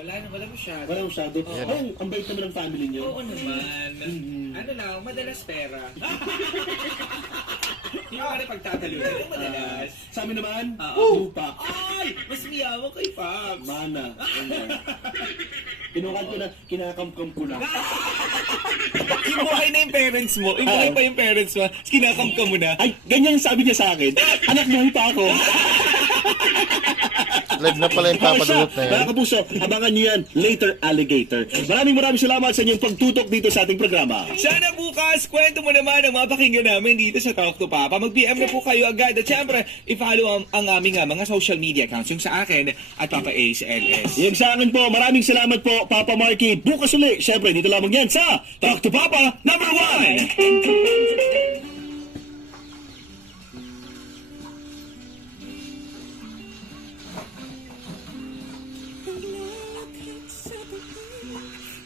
Wala masyado. Wala masyado. Ay, ang bait naman ng family niyo. Oo naman. Ano lang, madalas pera. Hindi ko ka pagtatalunan. Yung madalas. Sa amin naman, lupa. Ay! Mas miyawa kay Pops. Mana. Kinukat ko na, kinakamkam ko na. Yung buhay na yung parents mo. Yung buhay pa yung parents mo. Kinakamkam mo na. Ay, ganyan sabi niya sa akin. Anak, buhay pa ako. Live na pala yung papadulot na yan. Mga kapuso, abangan niyo yan later, alligator. Maraming salamat sa inyong pagtutok dito sa ating programa. Sana bukas, kwento mo naman ang mapakinggan namin dito sa Talk to Papa. Mag-PM na po kayo agad. At syempre, i-follow ang aming mga social media accounts. Yung sa akin at Papa Ace LS. Yung sa akin po, maraming salamat po, Papa Marky. Bukas ulit, syempre, dito lamang yan sa Talk to Papa #1.